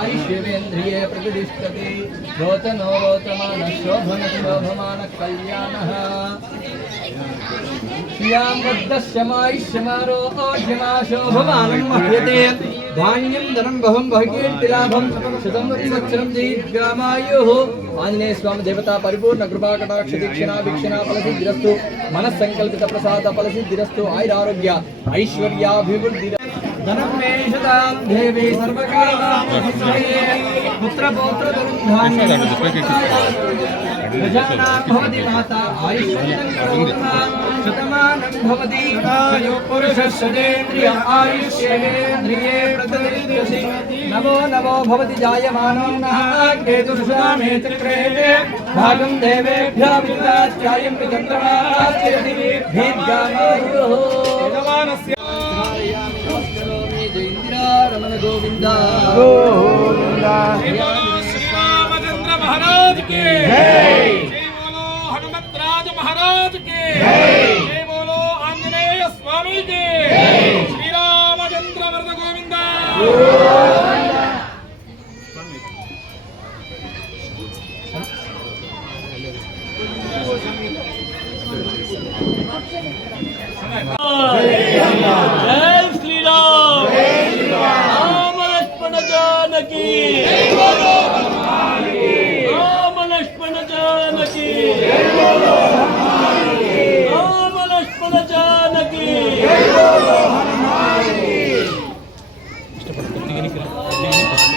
आयुष्येन्द्रिये प्रतिष्ठति रोचनो रोचमान शोभन शोभमान कल्याणः श्रियाँ वद्दस्यमायुष्यमारो धान्यं धनं बहं बहकीर्तिलाभं शतं प्रतिवत्सरं दीर्घामायुः। आंजने स्वामी देवता परिपूर्ण कृपा, कटाक्ष, दीक्षणा वीक्षणा फलसिद्धिरस्तु। मनः संकल्पित प्रसाद फलसिद्धिरस्तु। आयुरारोग्य, ऐश्वर्याभिवृद्धि। धनं मेषतां देवी सर्वकामां पुत्र पौत्र गजानां भवति माता आयुष्मान् शतमानं भवति यो नमो नमो भवति जायमानो नः केतुर्षामे चक्रे भागं देवेभ्यः पिताश्चायं चन्द्रमाश्चेदिभिर्गामानस्य रमण गोविन्द गोविन्द श्रीरामचन्द्र महाराज के जय बोलो हनुमत राज महाराज के जय बोलो आंजनेय स्वामी के श्रीरामचन्द्र वरद गोविंदा జై శ్రీరామ్ రామలక్ష్మణ జానకి రామలక్ష్మణ జానకి రామలక్ష్మణ జానకి ఇష్టపడుతుంది